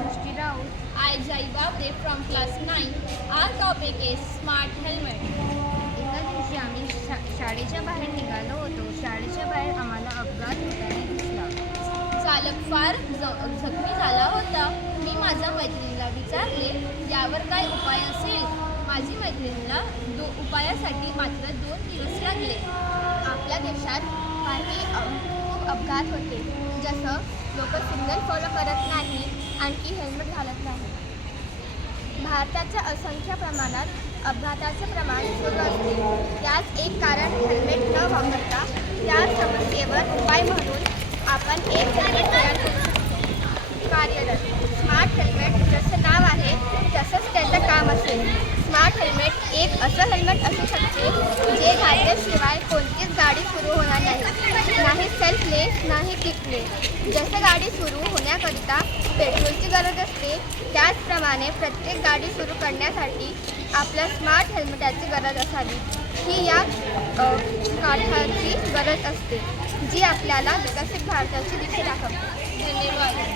Srishti Raut. I, Jai Babde from class 9. Our topic is smart helmet. एका दिवशी आम्ही शाळेच्या बाहेर निघालो होतो. शाळेच्या बाहेर आम्हाला अपघात होताना दिसला. चालक फार जखमी झाला होता. मी माझ्या मैत्रिणीला विचारले यावर काय उपाय असेल. माझी मैत्रिणीला उपायासाठी मात्र 2 दिवस लागले. आपल्या देशात काही खूप अपघात होते, जसं लोक सिग्नल फॉलो करत नाही, आणखी हेल्मेट घालत नाही. भारताच्या असंख्य प्रमाणात अपघाताचे प्रमाण सुरू असते. याच एक कारण हेल्मेट न वापरता त्या समस्येवर उपाय म्हणून आपण एक हेल्मेट तयार करू शकतो. कार्यरत स्मार्ट हेल्मेट जसं नाव आहे तसंच त्याचं काम असेल. स्मार्ट हेल्मेट एक असं हेल्मेट असू शकते जे घातल्याशिवाय कोणतीच गाडी सुरू होणार नाही सेल्फलेस नाही किकलेस. जसं गाडी सुरू होण्याकरिता पेट्रोलची गरज असते, त्याचप्रमाणे प्रत्येक गाडी सुरू करण्यासाठी आपल्या स्मार्ट हेल्मेटाची गरज असावी. ही या काठाची गरज असते जी आपल्याला विकसित भारताची दिशा दाखवते. धन्यवाद.